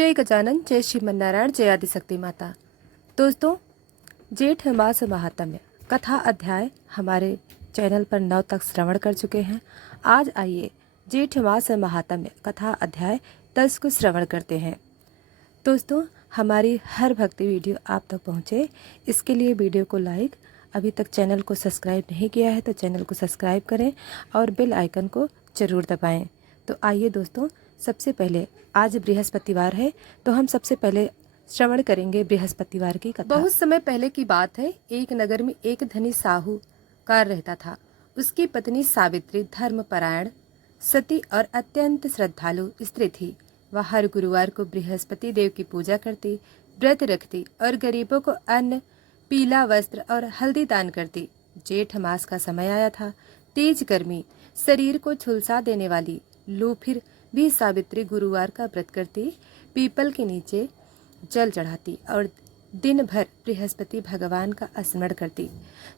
जय गजानन, जय श्रीमन्नारायण, जय आदिशक्ति माता। दोस्तों, जेठ मास महात्म्य कथा अध्याय हमारे चैनल पर 9 तक श्रवण कर चुके हैं। आज आइए जेठ मास महात्म्य कथा अध्याय 10 को श्रवण करते हैं। दोस्तों, हमारी हर भक्ति वीडियो आप तक पहुँचे, इसके लिए वीडियो को लाइक, अभी तक चैनल को सब्सक्राइब नहीं किया है तो चैनल को सब्सक्राइब करें और बेल आइकन को ज़रूर दबाएं। तो आइए दोस्तों, सबसे पहले आज बृहस्पतिवार है तो हम सबसे पहले श्रवण करेंगे बृहस्पतिवार की कथा। बहुत समय पहले की बात है। एक नगर में एक धनी साहूकार रहता था। उसकी पत्नी सावित्री धर्मपरायण, सती और अत्यंत श्रद्धालु स्त्री थी। वह हर गुरुवार को बृहस्पति देव की पूजा करती, व्रत रखती और गरीबों को अन्न, पीला वस्त्र और हल्दी दान करती। जेठ मास का समय आया था। तेज गर्मी, शरीर को झुलसा देने वाली लू फिर भी सावित्री गुरुवार का व्रत करती, पीपल के नीचे जल चढ़ाती और दिन भर बृहस्पति भगवान का स्मरण करती।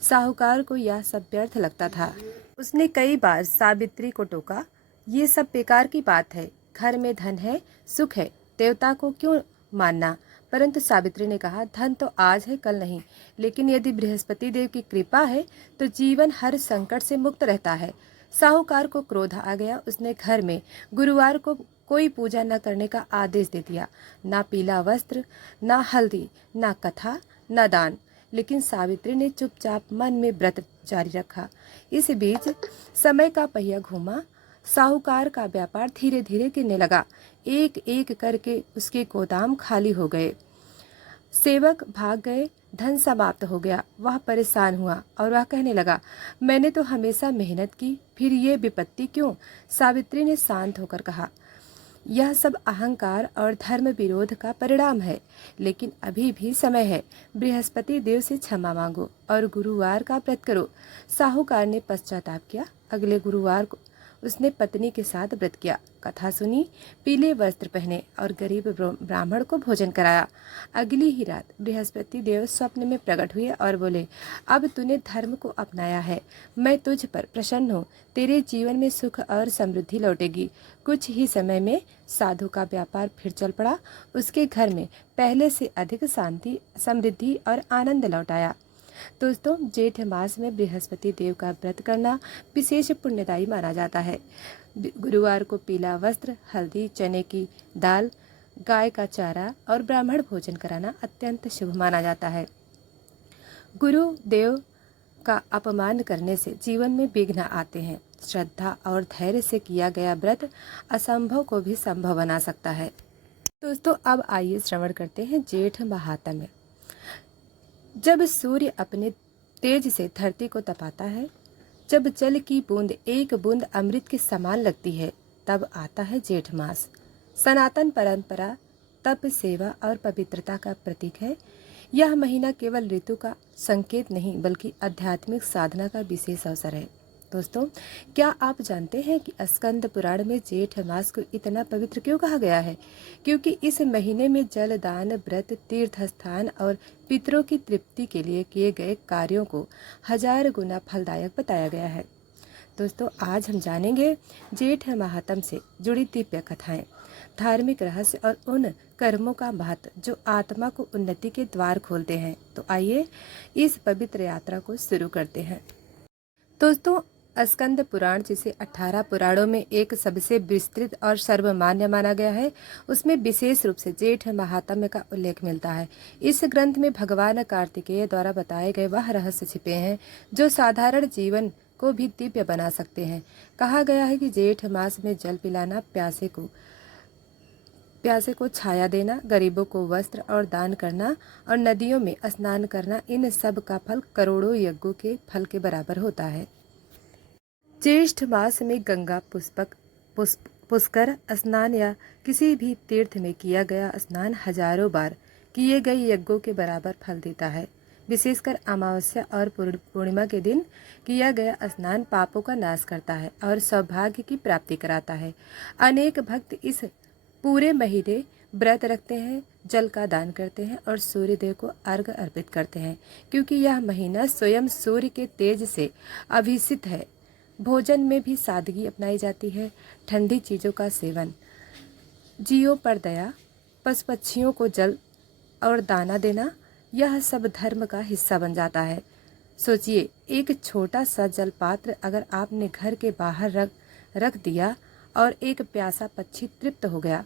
साहूकार को यह सब व्यर्थ लगता था। उसने कई बार सावित्री को टोका, ये सब बेकार की बात है। घर में धन है, सुख है, देवता को क्यों मानना। परंतु सावित्री ने कहा, धन तो आज है कल नहीं, लेकिन यदि बृहस्पति देव की कृपा है तो जीवन हर संकट से मुक्त रहता है। साहूकार को क्रोध आ गया। उसने घर में गुरुवार को कोई पूजा न करने का आदेश दे दिया। ना पीला वस्त्र, ना हल्दी, ना कथा, ना दान। लेकिन सावित्री ने चुपचाप मन में व्रत जारी रखा। इस बीच समय का पहिया घूमा। साहूकार का व्यापार धीरे धीरे गिरने लगा। एक एक करके उसके गोदाम खाली हो गए, सेवक भाग गए, धन समाप्त हो गया। वह परेशान हुआ और वह कहने लगा, मैंने तो हमेशा मेहनत की, फिर ये विपत्ति क्यों। सावित्री ने शांत होकर कहा, यह सब अहंकार और धर्म विरोध का परिणाम है, लेकिन अभी भी समय है। बृहस्पति देव से क्षमा मांगो और गुरुवार का व्रत करो। साहूकार ने पश्चाताप किया। अगले गुरुवार को उसने पत्नी के साथ व्रत किया, कथा सुनी, पीले वस्त्र पहने और गरीब ब्राह्मण को भोजन कराया। अगली ही रात बृहस्पति देव स्वप्न में प्रकट हुए और बोले, अब तूने धर्म को अपनाया है, मैं तुझ पर प्रसन्न हूँ। तेरे जीवन में सुख और समृद्धि लौटेगी। कुछ ही समय में साधु का व्यापार फिर चल पड़ा। उसके घर में पहले से अधिक शांति, समृद्धि और आनंद लौट आया। दोस्तों, जेठ मास में बृहस्पति देव का व्रत करना विशेष पुण्यदायी माना जाता है। गुरुवार को पीला वस्त्र, हल्दी, चने की दाल, गाय का चारा और ब्राह्मण भोजन कराना अत्यंत शुभ माना जाता है। गुरु देव का अपमान करने से जीवन में विघ्न आते हैं। श्रद्धा और धैर्य से किया गया व्रत असंभव को भी संभव बना सकता है। दोस्तों, अब आइए श्रवण करते हैं जेठ महात्म्य। जब सूर्य अपने तेज से धरती को तपाता है, जब जल की बूंद एक बूंद अमृत के समान लगती है, तब आता है जेठ मास। सनातन परंपरा तप, सेवा और पवित्रता का प्रतीक है। यह महीना केवल ऋतु का संकेत नहीं बल्कि आध्यात्मिक साधना का विशेष अवसर है। दोस्तों, क्या आप जानते हैं कि स्कंद पुराण में जेठ मास को इतना पवित्र क्यों कहा गया है? क्योंकि इस महीने में जल दान, व्रत, तीर्थ स्थान और पितरों की तृप्ति के लिए किए गए कार्यों को 1000 गुना फलदायक बताया गया है। दोस्तों, आज हम जानेंगे जेठ महात्म्य से जुड़ी दिव्य कथाएं, धार्मिक रहस्य और उन कर्मों का महत्व जो आत्मा को उन्नति के द्वार खोलते हैं। तो आइए इस पवित्र यात्रा को शुरू करते हैं। दोस्तों, स्कंद पुराण, जिसे 18 पुराणों में एक सबसे विस्तृत और सर्वमान्य माना गया है, उसमें विशेष रूप से जेठ महात्म्य का उल्लेख मिलता है। इस ग्रंथ में भगवान कार्तिकेय द्वारा बताए गए वह रहस्य छिपे हैं जो साधारण जीवन को भी दिव्य बना सकते हैं। कहा गया है कि जेठ मास में जल पिलाना, प्यासे को छाया देना, गरीबों को वस्त्र और दान करना और नदियों में स्नान करना, इन सब का फल करोड़ों यज्ञों के फल के बराबर होता है। ज्येष्ठ मास में गंगा, पुष्कर स्नान या किसी भी तीर्थ में किया गया स्नान हजारों बार किए गए यज्ञों के बराबर फल देता है। विशेषकर अमावस्या और पूर्णिमा के दिन किया गया स्नान पापों का नाश करता है और सौभाग्य की प्राप्ति कराता है। अनेक भक्त इस पूरे महीने व्रत रखते हैं, जल का दान करते हैं और सूर्य देव को अर्घ्य अर्पित करते हैं, क्योंकि यह महीना स्वयं सूर्य के तेज से अभिषिक्त है। भोजन में भी सादगी अपनाई जाती है। ठंडी चीज़ों का सेवन, जीवों पर दया, पशु पक्षियों को जल और दाना देना, यह सब धर्म का हिस्सा बन जाता है। सोचिए, एक छोटा सा जलपात्र अगर आपने घर के बाहर रख दिया और एक प्यासा पक्षी तृप्त हो गया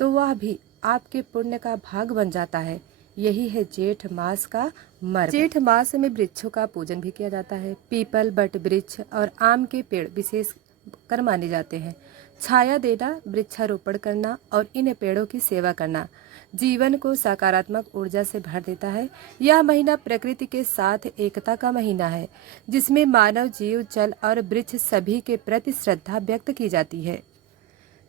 तो वह भी आपके पुण्य का भाग बन जाता है। यही है जेठ मास का मर्म। जेठ मास में वृक्षों का पूजन भी किया जाता है। पीपल, बट वृक्ष और आम के पेड़ विशेष कर माने जाते हैं। छाया देना, वृक्षारोपण करना और इन पेड़ों की सेवा करना जीवन को सकारात्मक ऊर्जा से भर देता है। यह महीना प्रकृति के साथ एकता का महीना है, जिसमें मानव जीव, जल और वृक्ष सभी के प्रति श्रद्धा व्यक्त की जाती है।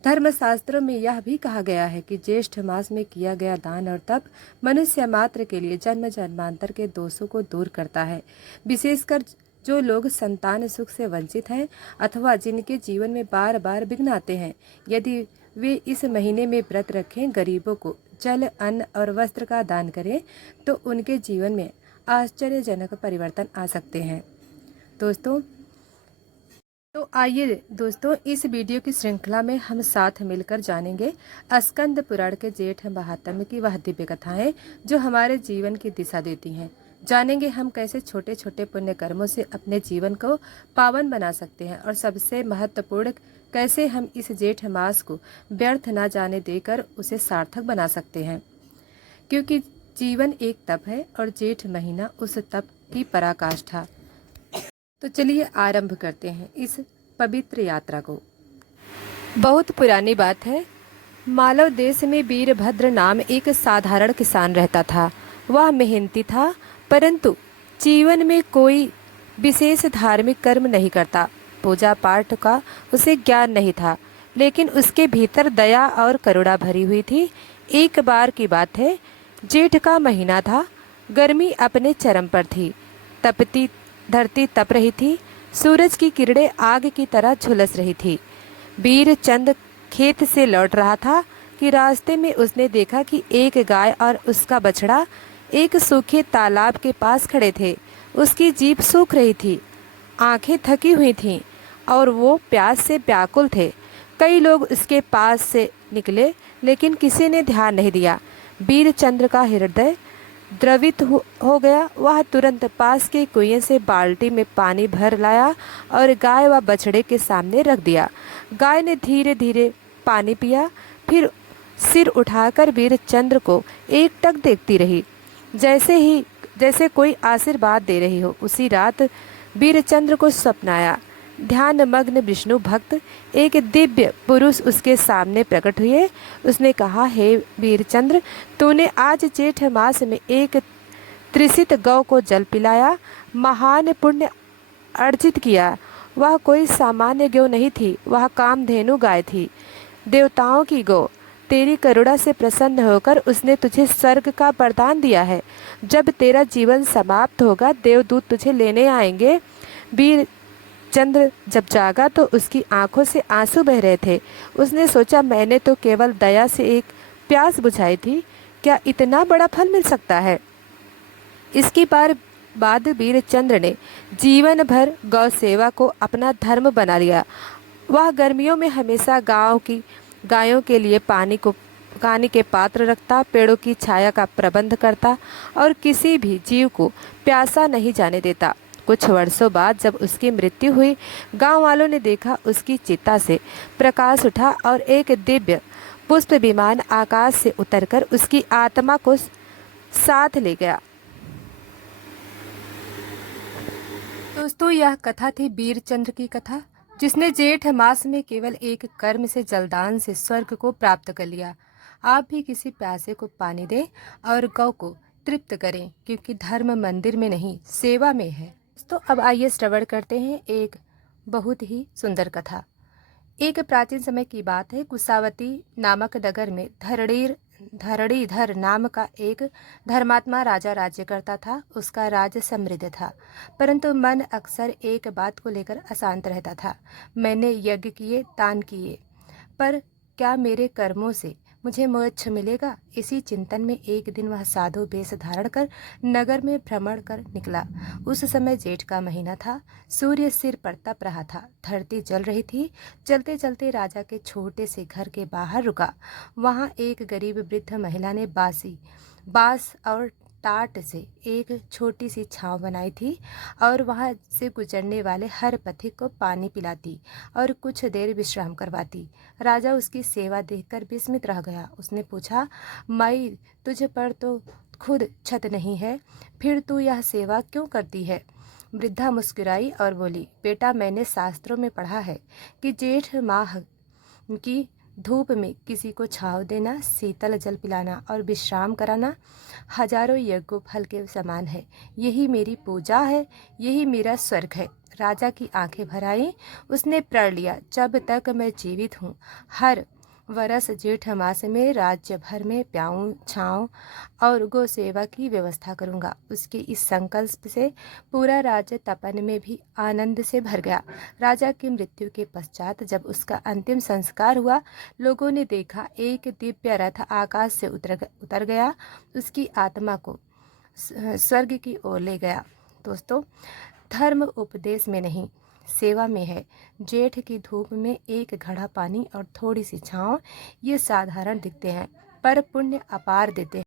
धर्मशास्त्रों में यह भी कहा गया है कि ज्येष्ठ मास में किया गया दान और तप मनुष्य मात्र के लिए जन्म जन्मांतर के दोषों को दूर करता है। विशेषकर जो लोग संतान सुख से वंचित हैं अथवा जिनके जीवन में बार बार विघ्न आते हैं, यदि वे इस महीने में व्रत रखें, गरीबों को जल, अन्न और वस्त्र का दान करें तो उनके जीवन में आश्चर्यजनक परिवर्तन आ सकते हैं। दोस्तों, तो आइए दोस्तों, इस वीडियो की श्रृंखला में हम साथ मिलकर जानेंगे स्कंद पुराण के जेठ महात्म्य की वह दिव्य कथाएं जो हमारे जीवन की दिशा देती हैं। जानेंगे हम कैसे छोटे छोटे पुण्य कर्मों से अपने जीवन को पावन बना सकते हैं और सबसे महत्वपूर्ण कैसे हम इस जेठ मास को व्यर्थ न जाने देकर उसे सार्थक बना सकते हैं, क्योंकि जीवन एक तप है और जेठ महीना उस तप की पराकाष्ठा। तो चलिए आरंभ करते हैं इस पवित्र यात्रा को। बहुत पुरानी बात है। मालव देश में वीरभद्र नाम एक साधारण किसान रहता था। वह मेहनती था, परंतु जीवन में कोई विशेष धार्मिक कर्म नहीं करता। पूजा पाठ का उसे ज्ञान नहीं था, लेकिन उसके भीतर दया और करुणा भरी हुई थी। एक बार की बात है, जेठ का महीना था। गर्मी अपने चरम पर थी। तपती धरती तप रही थी। सूरज की किरणें आग की तरह झुलस रही थी। वीरचंद खेत से लौट रहा था कि रास्ते में उसने देखा कि एक गाय और उसका बछड़ा एक सूखे तालाब के पास खड़े थे। उसकी जीभ सूख रही थी, आंखें थकी हुई थीं और वो प्यास से व्याकुल थे। कई लोग उसके पास से निकले, लेकिन किसी ने ध्यान नहीं दिया। वीरचंद्र का हृदय द्रवित हो गया। वह तुरंत पास के कुएं से बाल्टी में पानी भर लाया और गाय व बछड़े के सामने रख दिया। गाय ने धीरे धीरे पानी पिया, फिर सिर उठाकर वीरचंद्र को एकटक देखती रही, जैसे कोई आशीर्वाद दे रही हो। उसी रात वीरचंद्र को स्वप्न आया। ध्यान मग्न विष्णु भक्त एक दिव्य पुरुष उसके सामने प्रकट हुए। उसने कहा, हे वीरचंद्र, तूने आज जेठ मास में एक त्रिसित गौ को जल पिलाया, महान पुण्य अर्जित किया। वह कोई सामान्य गौ नहीं थी, वह कामधेनु गाय थी, देवताओं की गौ। तेरी करुणा से प्रसन्न होकर उसने तुझे स्वर्ग का वरदान दिया है। जब तेरा जीवन समाप्त होगा, देवदूत तुझे लेने आएंगे। वीरचंद्र जब जागा तो उसकी आंखों से आंसू बह रहे थे। उसने सोचा, मैंने तो केवल दया से एक प्यास बुझाई थी, क्या इतना बड़ा फल मिल सकता है? इसके बाद वीरचंद्र ने जीवन भर गौ सेवा को अपना धर्म बना लिया। वह गर्मियों में हमेशा गायों के लिए पानी के पात्र रखता, पेड़ों की छाया का प्रबंध करता और किसी भी जीव को प्यासा नहीं जाने देता। कुछ वर्षों बाद जब उसकी मृत्यु हुई, गांव वालों ने देखा उसकी चिता से प्रकाश उठा और एक दिव्य पुष्प विमान आकाश से उतरकर उसकी आत्मा को साथ ले गया। दोस्तों, यह कथा थी वीरचंद्र की कथा, जिसने जेठ मास में केवल एक कर्म से, जलदान से स्वर्ग को प्राप्त कर लिया। आप भी किसी प्यासे को पानी दें और गौ को तृप्त करें, क्योंकि धर्म मंदिर में नहीं, सेवा में है। तो अब आइए श्रवण करते हैं एक बहुत ही सुंदर कथा। एक प्राचीन समय की बात है। कुशावती नामक नगर में धरणीधर नाम का एक धर्मात्मा राजा राज्य करता था। उसका राज्य समृद्ध था, परंतु मन अक्सर एक बात को लेकर अशांत रहता था। मैंने यज्ञ किए, दान किए, पर क्या मेरे कर्मों से मुझे मोक्ष मिलेगा। इसी चिंतन में एक दिन वह साधु वेश धारण कर नगर में भ्रमण कर निकला। उस समय जेठ का महीना था। सूर्य सिर पर तप रहा था, धरती जल रही थी। चलते चलते राजा के छोटे से घर के बाहर रुका। वहाँ एक गरीब वृद्ध महिला ने बांस और टाट से एक छोटी सी छांव बनाई थी और वहां से गुजरने वाले हर पथिक को पानी पिलाती और कुछ देर विश्राम करवाती। राजा उसकी सेवा देखकर विस्मित रह गया। उसने पूछा, माई, तुझ पर तो खुद छत नहीं है, फिर तू यह सेवा क्यों करती है? वृद्धा मुस्कुराई और बोली, बेटा, मैंने शास्त्रों में पढ़ा है कि जेठ माह की धूप में किसी को छांव देना, शीतल जल पिलाना और विश्राम कराना हजारों यज्ञोपल के समान है। यही मेरी पूजा है, यही मेरा स्वर्ग है। राजा की आंखें भर आईं। उसने प्रण लिया, जब तक मैं जीवित हूँ हर वर्ष जेठ मास में राज्य भर में प्याऊँ, छाँव और गौ सेवा की व्यवस्था करूँगा। उसके इस संकल्प से पूरा राज्य तपन में भी आनंद से भर गया। राजा की मृत्यु के पश्चात जब उसका अंतिम संस्कार हुआ, लोगों ने देखा एक दिव्य रथ आकाश से उतर गया, उसकी आत्मा को स्वर्ग की ओर ले गया। दोस्तों, धर्म उपदेश में नहीं, सेवा में है। जेठ की धूप में एक घड़ा पानी और थोड़ी सी छांव, ये साधारण दिखते हैं पर पुण्य अपार देते हैं।